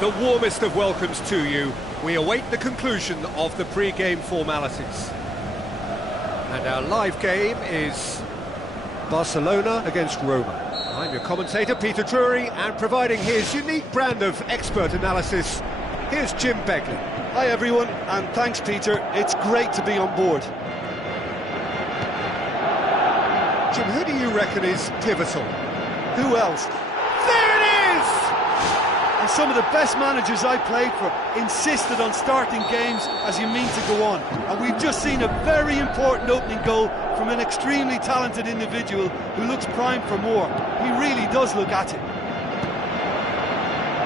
The warmest of welcomes to you. We await the conclusion of the pre-game formalities. And our live game is Barcelona against Roma. I'm your commentator, Peter Drury, and providing his unique brand of expert analysis, here's Jim Begley. Hi everyone, and thanks Peter. It's great to be on board. Jim, who do you reckon is pivotal? Who else? There it is! And some of the best managers I played for insisted on starting games as you mean to go on. And we've just seen a very important opening goal from an extremely talented individual who looks primed for more. He really does look at it.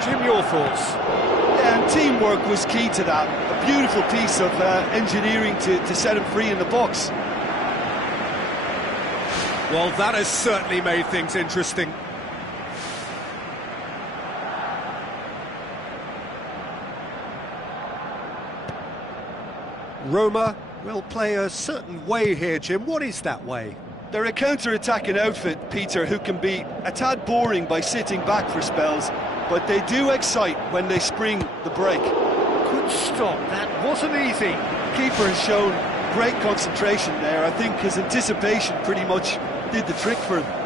Jim, your thoughts? Yeah, and teamwork was key to that. A beautiful piece of engineering to set him free in the box. Well, that has certainly made things interesting. Roma will play a certain way here, Jim. What is that way? They're a counter-attacking outfit, Peter, who can be a tad boring by sitting back for spells, but they do excite when they spring the break. Good stop, that wasn't easy. Keeper has shown great concentration there. I think his anticipation pretty much did the trick for him.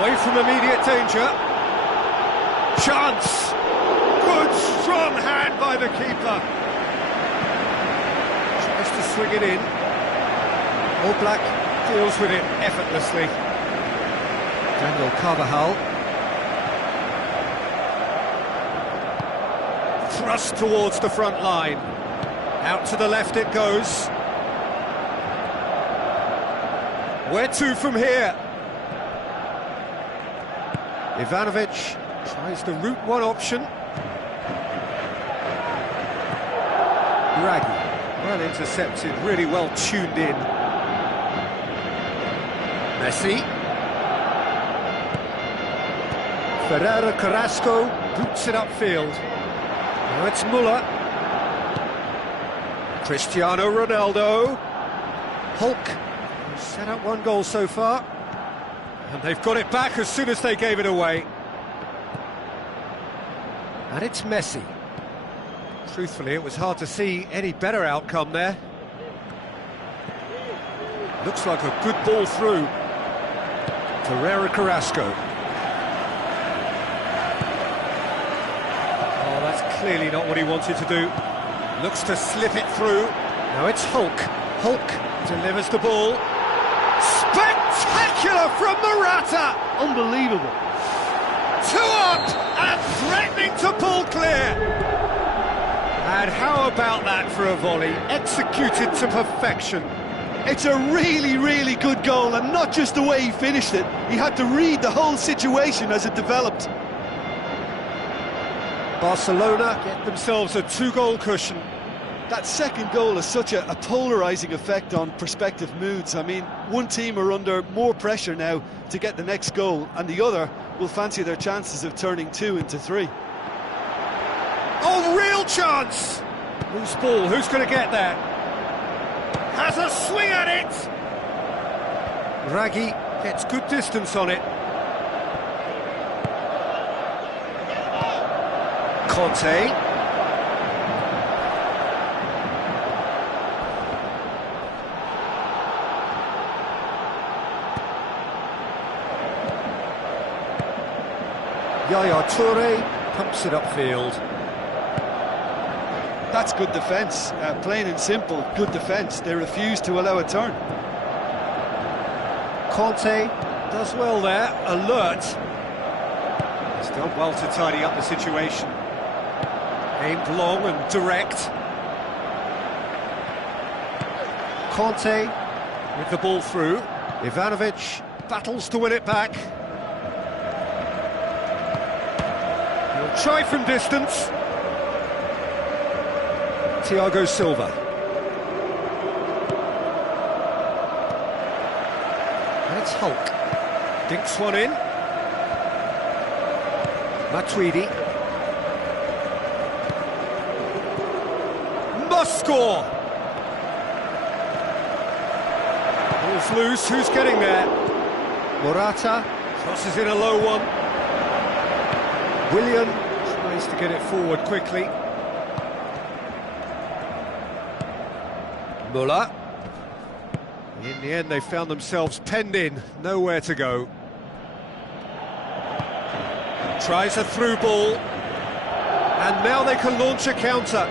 Away from immediate danger. Chance! Good, strong hand by the keeper. Tries to swing it in. All Black deals with it effortlessly. Daniel Carvajal. Thrust towards the front line. Out to the left it goes. Where to from here? Ivanovic tries the route one option. Raggi, well intercepted, really well tuned in. Messi. Ferreira Carrasco boots it upfield. Now it's Muller. Cristiano Ronaldo. Hulk set up one goal so far, and they've got it back as soon as they gave it away. And it's Messi. Truthfully, it was hard to see any better outcome there. Looks like a good ball through. Ferreira Carrasco. Oh, that's clearly not what he wanted to do. Looks to slip it through. Now it's Hulk. Hulk delivers the ball. Spectacular from Morata! Unbelievable. 2 up and threatening to pull clear. And how about that for a volley? Executed to perfection. It's a really, really good goal, and not just the way he finished it. He had to read the whole situation as it developed. Barcelona get themselves a 2-goal cushion. That second goal has such a polarising effect on prospective moods. I mean, one team are under more pressure now to get the next goal, and the other will fancy their chances of turning 2 into 3. Oh, real chance! Loose ball, who's going to get there? Has a swing at it! Raggi gets good distance on it. Conte. Yaya Toure pumps it upfield. That's good defence, plain and simple, good defence. They refuse to allow a turn. Conte does well there, alert. He's done well to tidy up the situation. Aimed long and direct. Conte with the ball through. Ivanovic battles to win it back. He'll try from distance. Thiago Silva. And it's Hulk. Dinks one in. Matuidi. Must score! Ball's loose, who's getting there? Morata crosses in a low one. Willian tries to get it forward quickly. Muller. In the end, they found themselves penned in, nowhere to go. Tries a through ball, and now they can launch a counter.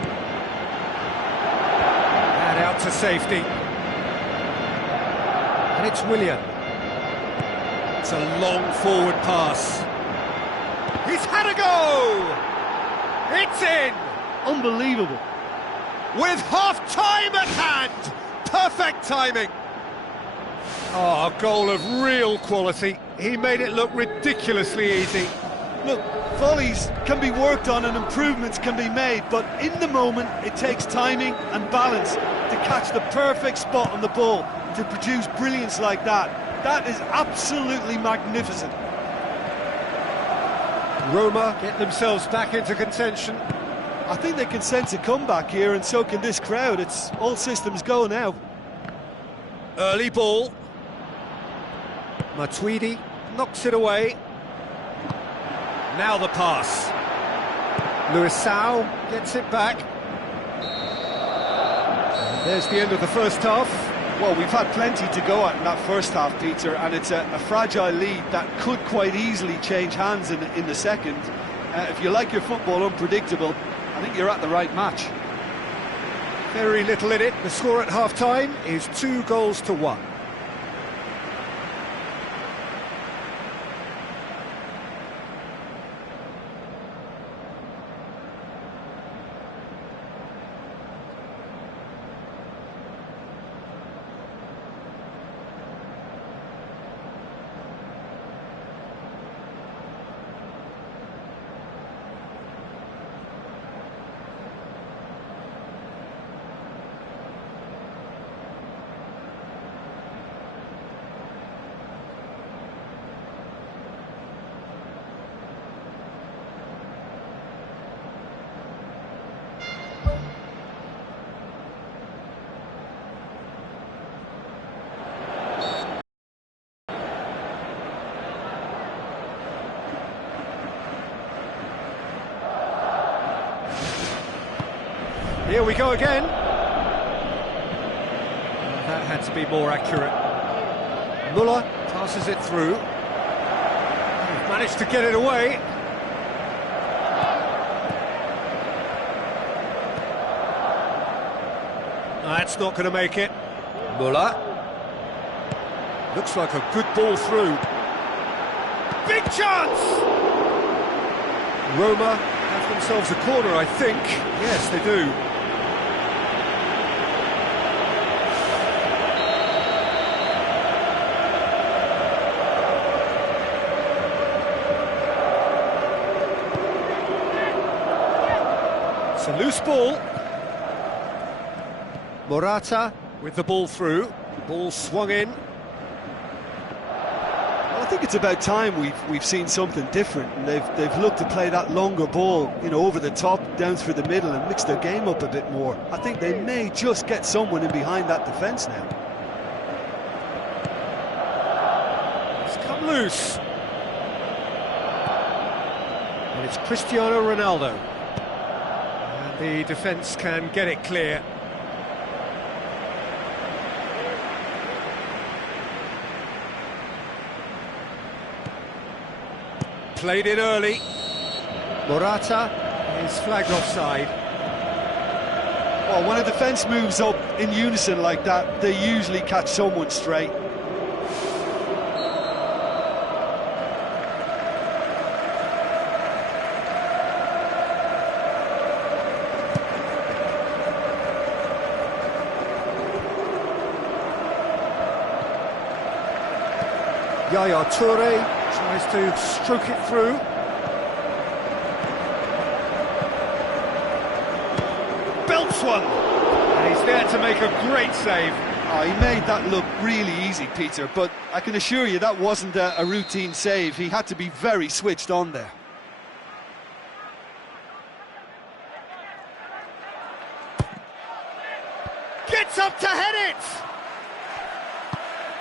And out to safety. And it's Willian. It's a long forward pass. He's had a go! It's in! Unbelievable. With half-time at hand! Perfect timing! Oh, a goal of real quality. He made it look ridiculously easy. Look, volleys can be worked on and improvements can be made, but in the moment it takes timing and balance to catch the perfect spot on the ball to produce brilliance like that. That is absolutely magnificent. Roma get themselves back into contention. I think they can sense a comeback here, and so can this crowd. It's all systems go now. Early ball. Matuidi knocks it away. Now the pass. Luisao gets it back. And there's the end of the first half. Well, we've had plenty to go at in that first half, Peter, and it's a fragile lead that could quite easily change hands in the second. If you like your football unpredictable, I think you're at the right match. Very little in it. The score at half-time is 2-1. Here we go again. That had to be more accurate. Muller passes it through. He's managed to get it away. That's not going to make it. Muller. Looks like a good ball through. Big chance! Roma have themselves a corner, I think. Yes, they do. It's a loose ball. Morata with the ball through. Ball swung in. I think it's about time we've seen something different, and they've looked to play that longer ball, you know, over the top, down through the middle, and mix their game up a bit more. I think they may just get someone in behind that defence now. It's come loose. And it's Cristiano Ronaldo. And the defence can get it clear. Played in early. Morata is flagged offside. Well, when a defence moves up in unison like that, they usually catch someone straight. Yaya Toure tries to stroke it through. Belts one! And he's there to make a great save. Oh, he made that look really easy, Peter, but I can assure you that wasn't a routine save. He had to be very switched on there. Gets up to head it!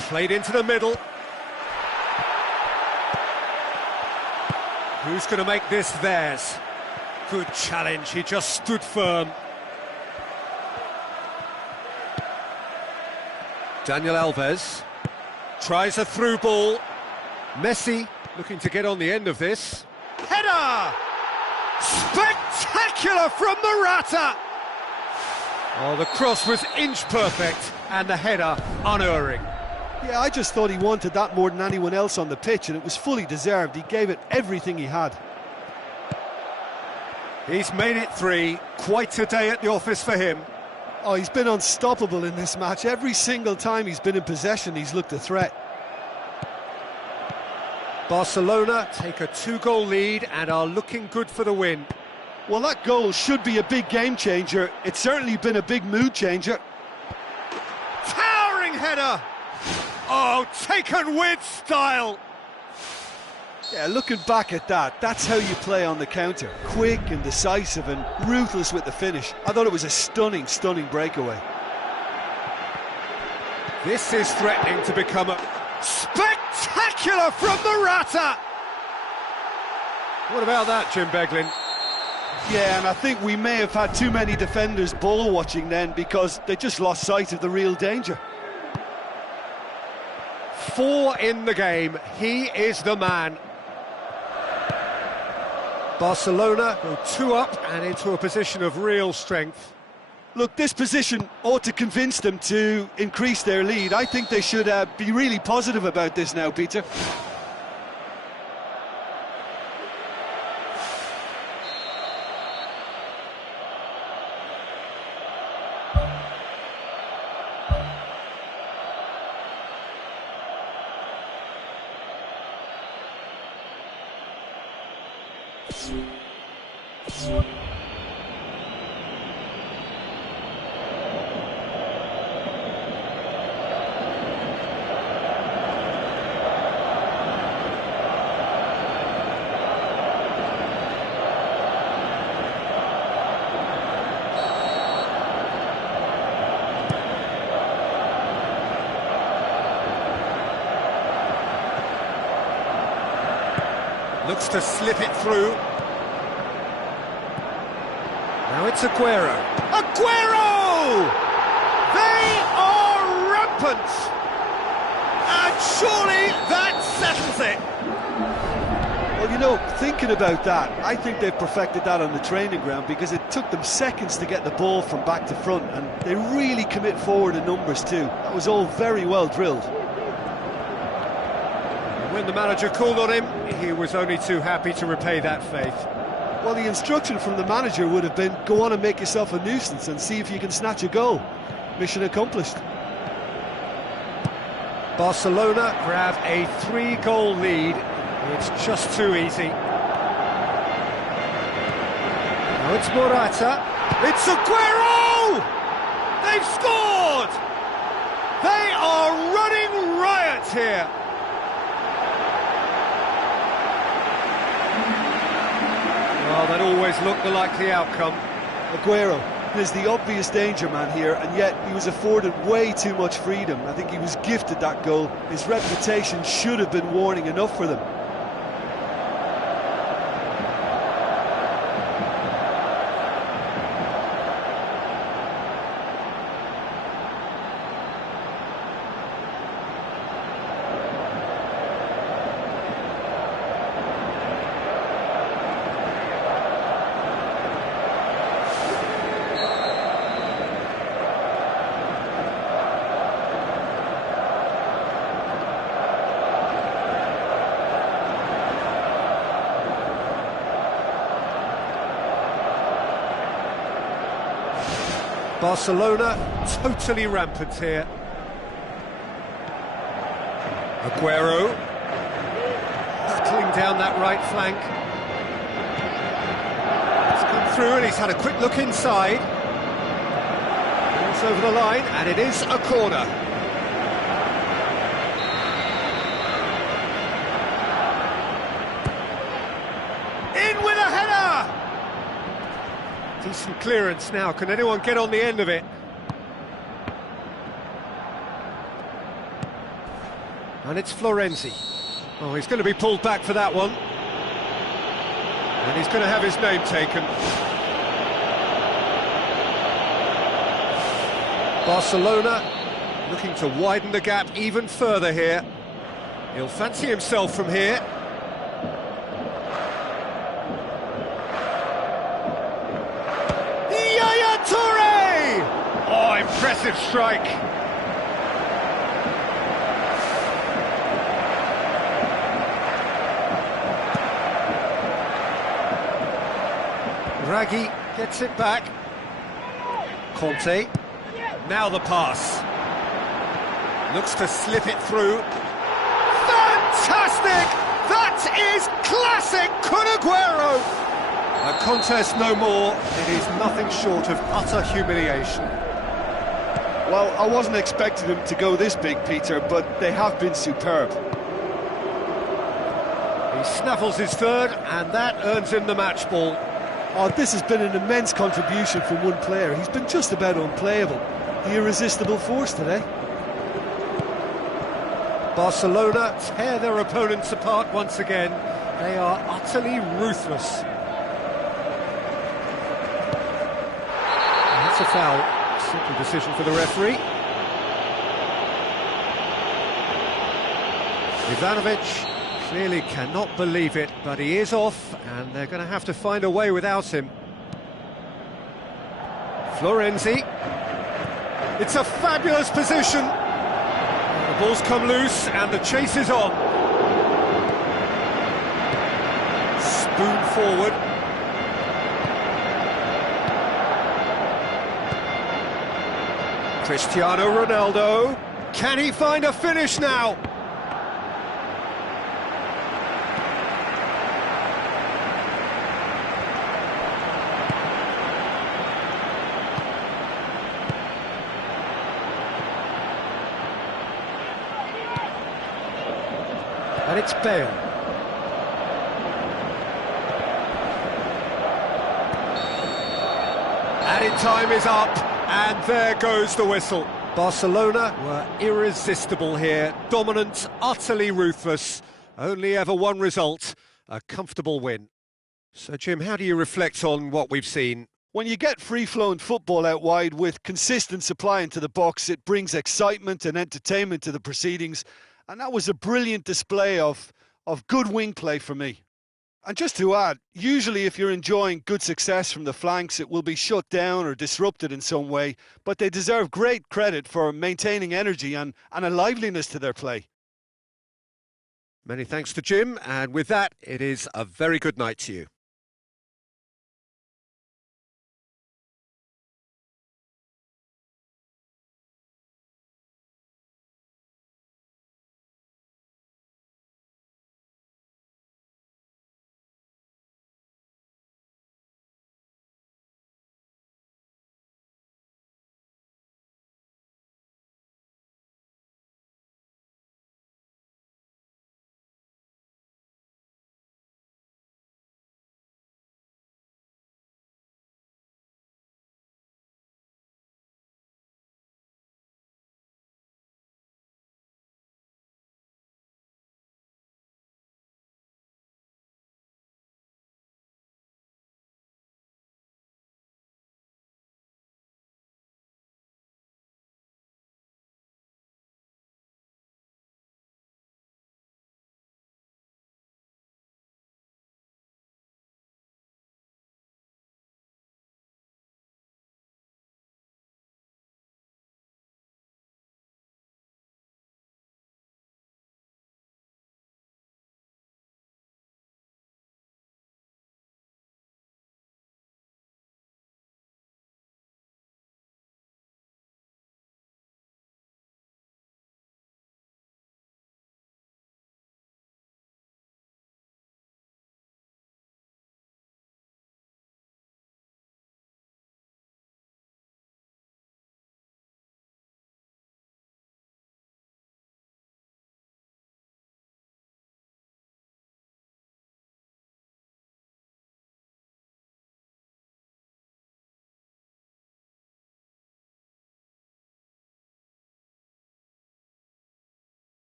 Played into the middle. Who's going to make this theirs? Good challenge, he just stood firm. Daniel Alves tries a through ball. Messi looking to get on the end of this. Header! Spectacular from Morata! Oh, the cross was inch perfect and the header unerring. Yeah, I just thought he wanted that more than anyone else on the pitch, and it was fully deserved. He gave it everything he had. He's made it 3. Quite a day at the office for him. Oh, he's been unstoppable in this match. Every single time he's been in possession, he's looked a threat. Barcelona take a 2-goal lead and are looking good for the win. Well, that goal should be a big game changer. It's certainly been a big mood changer. Towering header! Oh, taken with style! Yeah, looking back at that, that's how you play on the counter. Quick and decisive and ruthless with the finish. I thought it was a stunning, stunning breakaway. This is threatening to become a spectacular from Morata! What about that, Jim Beglin? Yeah, and I think we may have had too many defenders ball watching then, because they just lost sight of the real danger. 4 in the game, he is the man. Barcelona go 2 up and into a position of real strength. Look, this position ought to convince them to increase their lead. I think they should be really positive about this now, Peter. Looks to slip it through. Now it's Aguero. Aguero! They are rampant! And surely that settles it! Well, you know, thinking about that, I think they've perfected that on the training ground, because it took them seconds to get the ball from back to front, and they really commit forward in numbers too. That was all very well drilled. When the manager called on him, he was only too happy to repay that faith. Well, the instruction from the manager would have been, go on and make yourself a nuisance and see if you can snatch a goal. Mission accomplished. Barcelona grab a 3-goal lead. It's just too easy. Now it's Morata. It's Aguero! They've scored! They are running riot here. Well, that always looked the likely outcome. Aguero is the obvious danger man here, and yet he was afforded way too much freedom. I think he was gifted that goal. His reputation should have been warning enough for them. Barcelona totally rampant here. Aguero battling down that right flank. He's come through and he's had a quick look inside. It's over the line, and it is a corner. In with a header! Decent clearance now. Can anyone get on the end of it? And it's Florenzi. Oh, he's going to be pulled back for that one. And he's going to have his name taken. Barcelona looking to widen the gap even further here. He'll fancy himself from here. Oh, impressive strike. Raggi gets it back. Conte. Now the pass. Looks to slip it through. Fantastic! That is classic Kun Aguero! A contest no more. It is nothing short of utter humiliation. Well, I wasn't expecting them to go this big, Peter, but they have been superb. He snaffles his third, and that earns him the match ball. Oh, this has been an immense contribution from one player. He's been just about unplayable. The irresistible force today. Barcelona tear their opponents apart once again. They are utterly ruthless. And that's a foul. Simple decision for the referee. Ivanovic clearly cannot believe it, but he is off, and they're going to have to find a way without him. Florenzi. It's a fabulous position. The ball's come loose, and the chase is on. Spoon forward. Cristiano Ronaldo. Can he find a finish now? And it's Bale. Added time is up, and there goes the whistle. Barcelona were irresistible here, dominant, utterly ruthless. Only ever one result, a comfortable win. So, Jim, how do you reflect on what we've seen? When you get free-flowing football out wide with consistent supply into the box, it brings excitement and entertainment to the proceedings. And that was a brilliant display of good wing play for me. And just to add, usually if you're enjoying good success from the flanks, it will be shut down or disrupted in some way, but they deserve great credit for maintaining energy and a liveliness to their play. Many thanks to Jim, and with that, it is a very good night to you.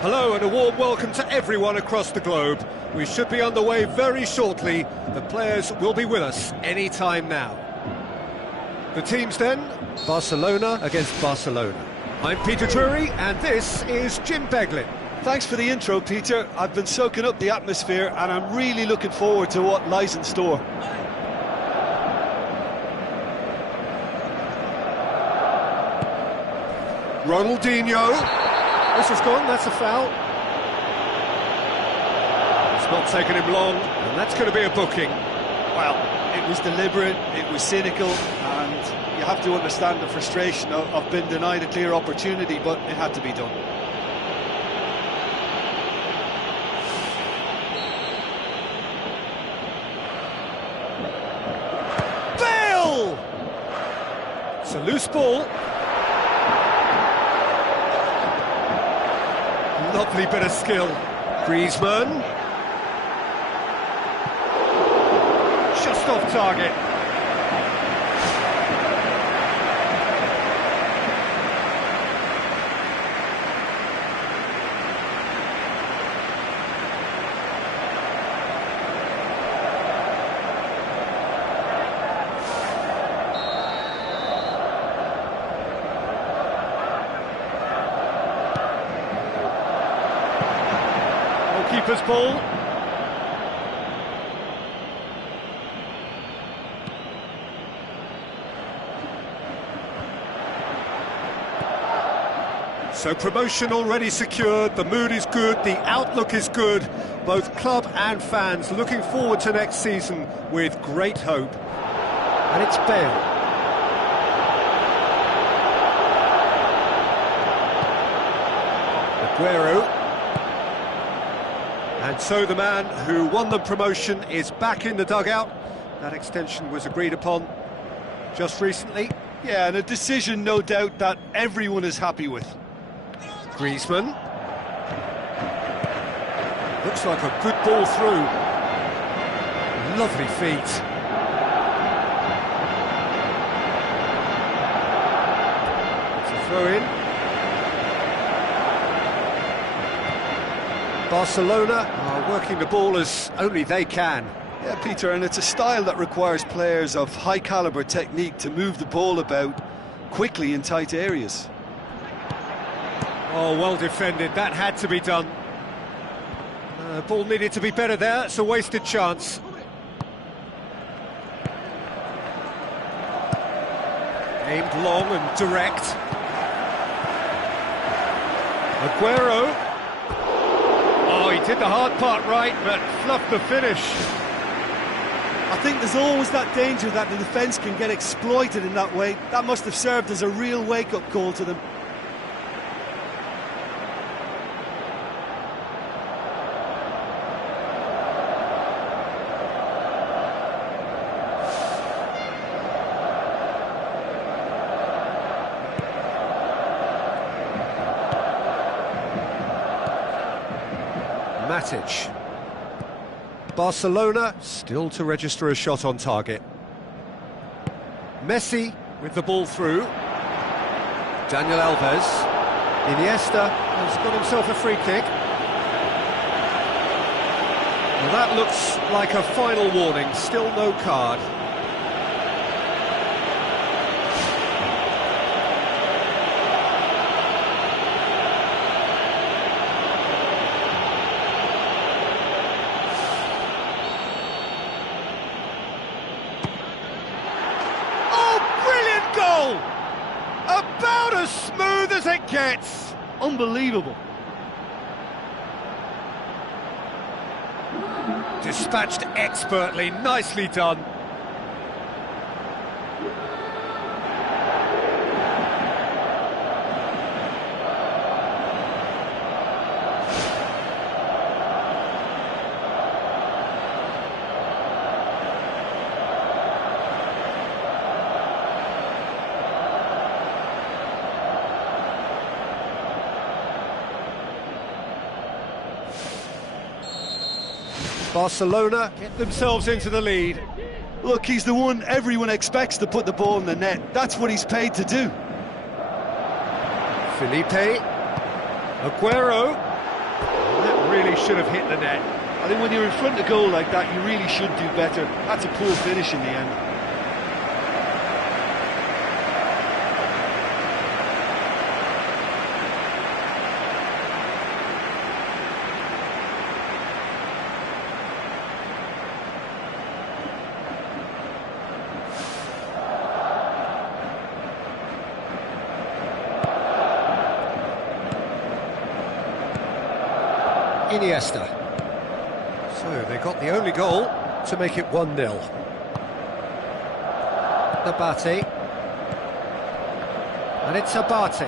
Hello and a warm welcome to everyone across the globe. We should be underway very shortly. The players will be with us any time now. The teams then, Barcelona against Barcelona. I'm Peter Drury and this is Jim Beglin. Thanks for the intro, Peter. I've been soaking up the atmosphere and I'm really looking forward to what lies in store. Ronaldinho. This has gone, that's a foul. It's not taken him long, and that's going to be a booking. Well, it was deliberate, it was cynical, and you have to understand the frustration of being denied a clear opportunity, but it had to be done. Bale! It's a loose ball. Lovely bit of skill. Griezmann. Just off target. Keeper's ball. So promotion already secured, the mood is good, the outlook is good. Both club and fans looking forward to next season with great hope. And it's Bale. Aguero. And so the man who won the promotion is back in the dugout. That extension was agreed upon just recently. Yeah, and a decision, no doubt, that everyone is happy with. Griezmann. Looks like a good ball through. Lovely feet. It's a throw-in. Barcelona are working the ball as only they can. Yeah, Peter, and it's a style that requires players of high-caliber technique to move the ball about quickly in tight areas. Oh, well defended. That had to be done. Ball needed to be better there, it's a wasted chance. Aimed long and direct. Aguero. Oh, he did the hard part right, but fluffed the finish. I think there's always that danger that the defence can get exploited in that way. That must have served as a real wake-up call to them. Matic. Barcelona still to register a shot on target. Messi with the ball through. Daniel Alves. Iniesta has got himself a free kick. Well, that looks like a final warning, still no card. About as smooth as it gets. Unbelievable. Dispatched expertly, nicely done. Barcelona get themselves into the lead. Look, he's the one everyone expects to put the ball in the net. That's what he's paid to do. Felipe. Aguero. That really should have hit the net. I think when you're in front of goal like that, you really should do better. That's a poor finish in the end. Iniesta. So they got the only goal to make it 1-0. Abate. And it's Abate.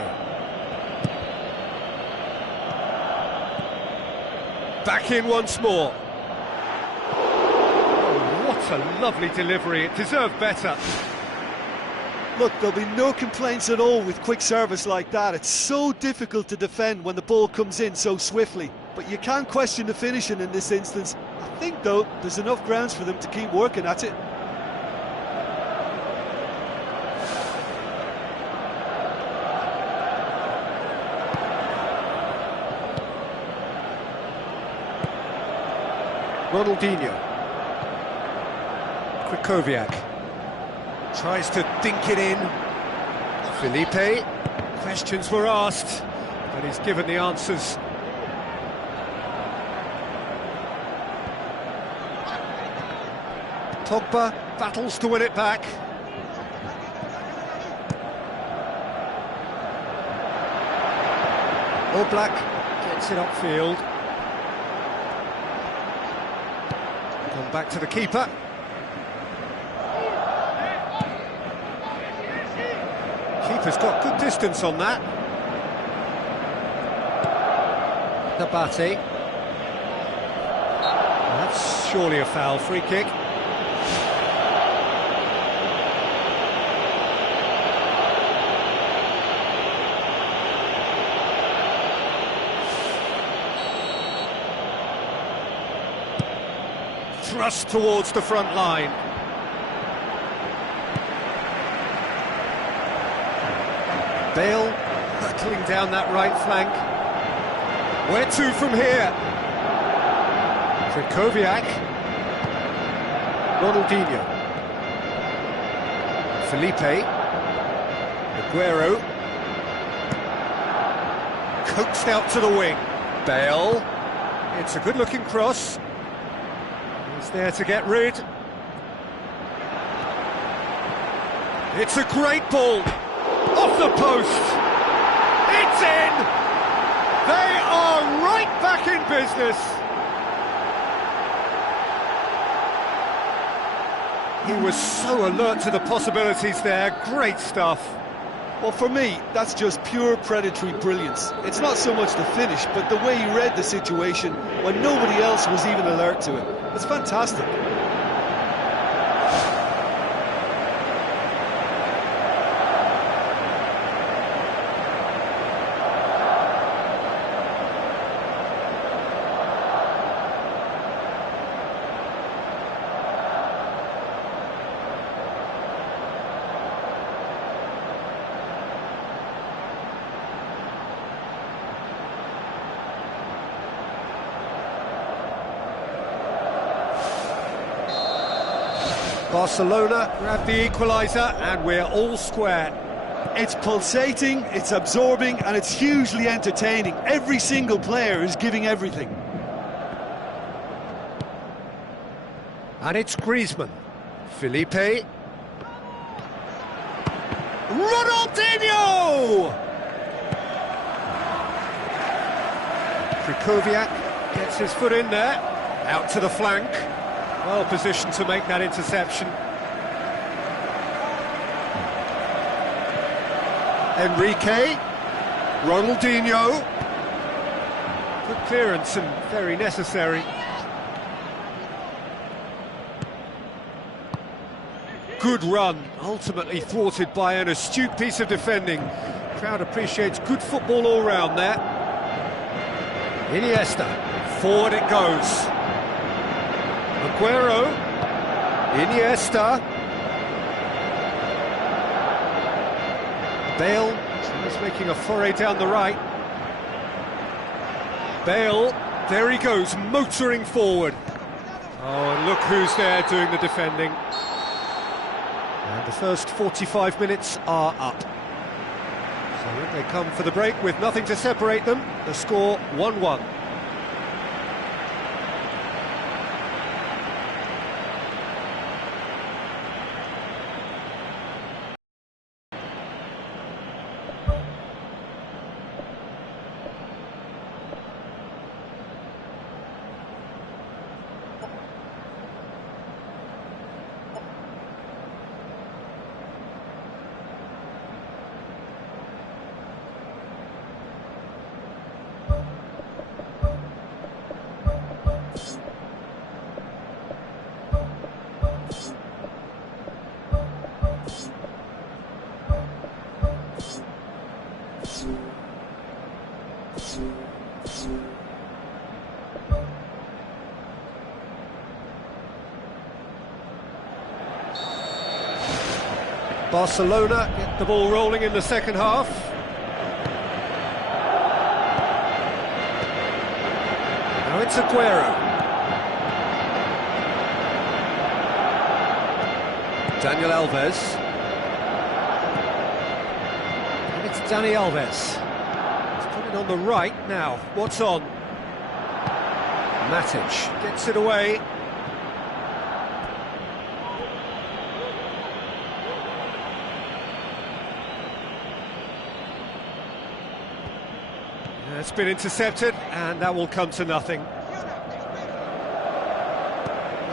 Back in once more. Oh, what a lovely delivery, it deserved better. Look, there'll be no complaints at all with quick service like that. It's so difficult to defend when the ball comes in so swiftly. But you can't question the finishing in this instance. I think, though, there's enough grounds for them to keep working at it. Ronaldinho. Krychowiak. Tries to dink it in. Felipe. Questions were asked, but he's given the answers. Pogba battles to win it back. Oblak gets it upfield. Come back to the keeper. Keeper's got good distance on that. Abate. That's surely a foul, free kick. Thrust towards the front line. Bale hurtling down that right flank. Where to from here? Krychowiak. Ronaldinho. Felipe. Aguero. Coaxed out to the wing. Bale. It's a good-looking cross. He's there to get rid. It's a great ball. Off the post. It's in! They are right back in business. He was so alert to the possibilities there. Great stuff. Well, for me, that's just pure predatory brilliance. It's not so much the finish, but the way he read the situation when nobody else was even alert to it. It's fantastic. Barcelona grab the equaliser and we're all square. It's pulsating, it's absorbing, and it's hugely entertaining. Every single player is giving everything. And it's Griezmann. Felipe. Ronaldinho! Krychowiak gets his foot in there. Out to the flank. Well positioned to make that interception. Enrique, Ronaldinho. Good clearance and very necessary. Good run, ultimately thwarted by an astute piece of defending. Crowd appreciates good football all round there. Iniesta, forward it goes. Aguero, Iniesta. Bale is making a foray down the right. Bale, there he goes, motoring forward. Oh, and look who's there doing the defending. And the first 45 minutes are up. So they come for the break with nothing to separate them. The score 1-1. Barcelona get the ball rolling in the second half. Now it's Aguero. Daniel Alves. And it's Dani Alves. He's put it on the right now. What's on? Matic gets it away. It's been intercepted, and that will come to nothing.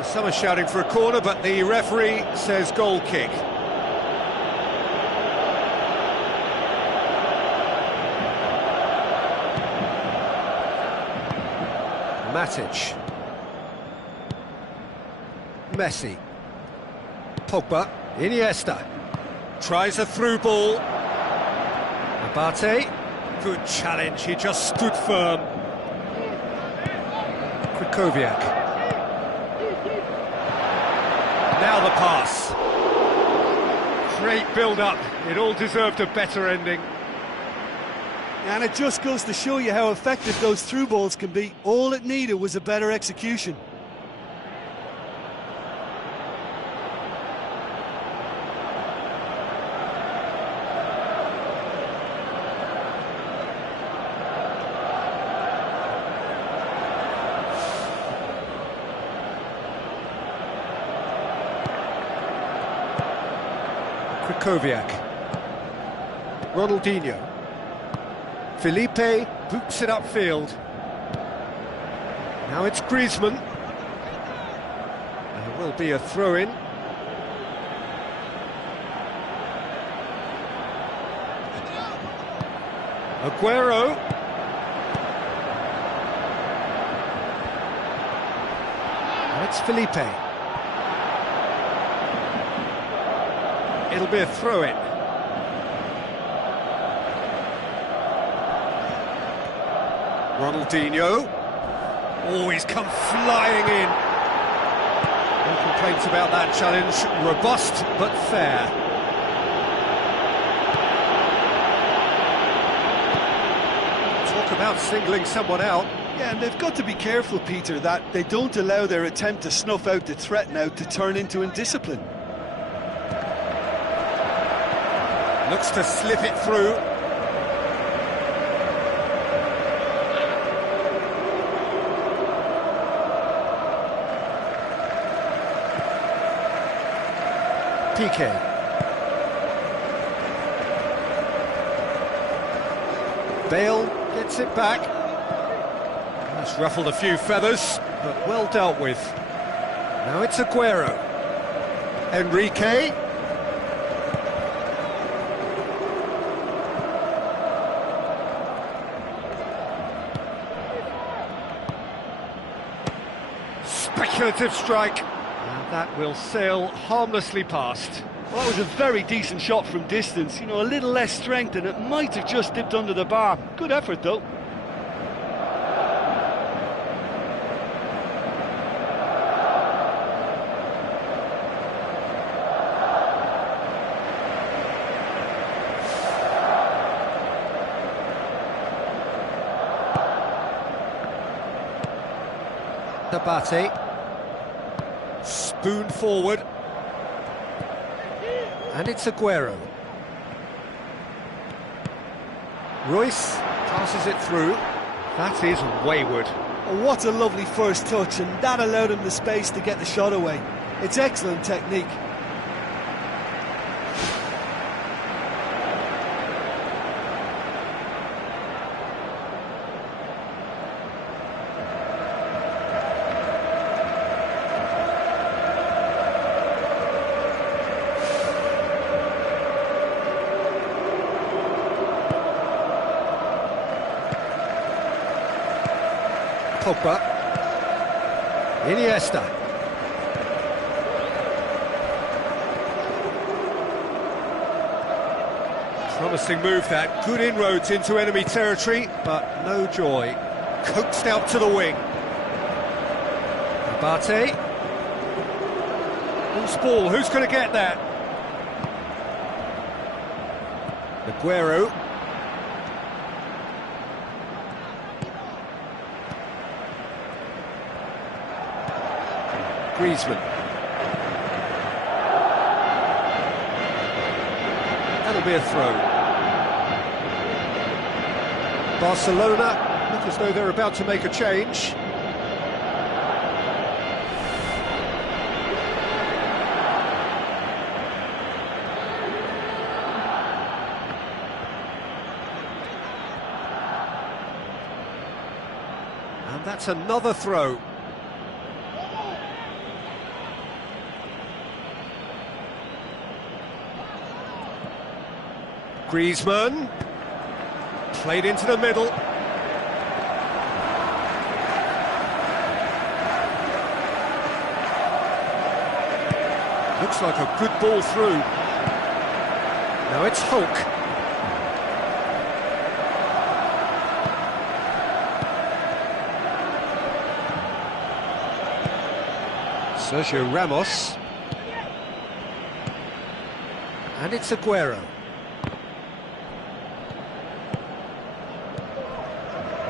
Some are shouting for a corner, but the referee says goal kick. Matic. Messi. Pogba. Iniesta. Tries a through ball. Abate. Good challenge, he just stood firm. Krychowiak. Now the pass. Great build-up, it all deserved a better ending. And it just goes to show you how effective those through balls can be. All it needed was a better execution. Krychowiak. Ronaldinho. Felipe boots it upfield. Now it's Griezmann. There will be a throw-in. Aguero. And it's Felipe. It'll be a throw-in. Ronaldinho. Oh, he's come flying in. No complaints about that challenge. Robust but fair. Talk about singling someone out. Yeah, and they've got to be careful, Peter, that they don't allow their attempt to snuff out the threat now to turn into indiscipline. Looks to slip it through. Piqué. Bale gets it back. That's ruffled a few feathers, but well dealt with. Now it's Aguero. Enrique. Speculative strike. And that will sail harmlessly past. Well, that was a very decent shot from distance. You know, a little less strength and it might have just dipped under the bar. Good effort, though. Abate. Spoon forward. And it's Aguero. Royce passes it through. That is wayward. Oh, what a lovely first touch, and that allowed him the space to get the shot away. It's excellent technique. Pogba. Iniesta. Promising move that. Good inroads into enemy territory, but no joy. Coaxed out to the wing. Abate. Loose ball. Who's going to get that? Aguero. Griezmann. That'll be a throw. Barcelona look as though they're about to make a change. And that's another throw. Griezmann, played into the middle. Looks like a good ball through. Now it's Hulk. Sergio Ramos. And it's Aguero.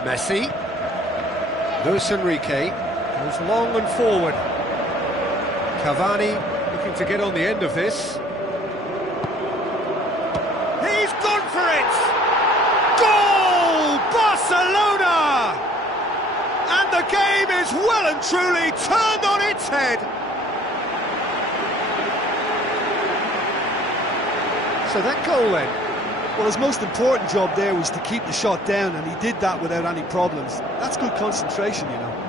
Messi. Luis Enrique goes long and forward. Cavani looking to get on the end of this. He's gone for it! Goal! Barcelona! And the game is well and truly turned on its head. So that goal then? Well, his most important job there was to keep the shot down, and he did that without any problems. That's good concentration, you know.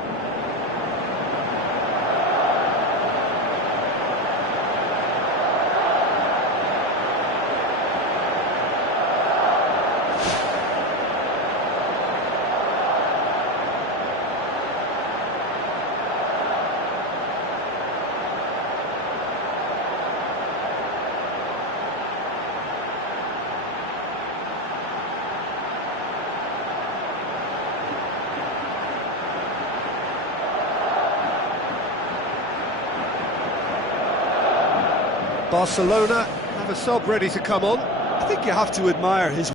Barcelona have a sub ready to come on. I think you have to admire his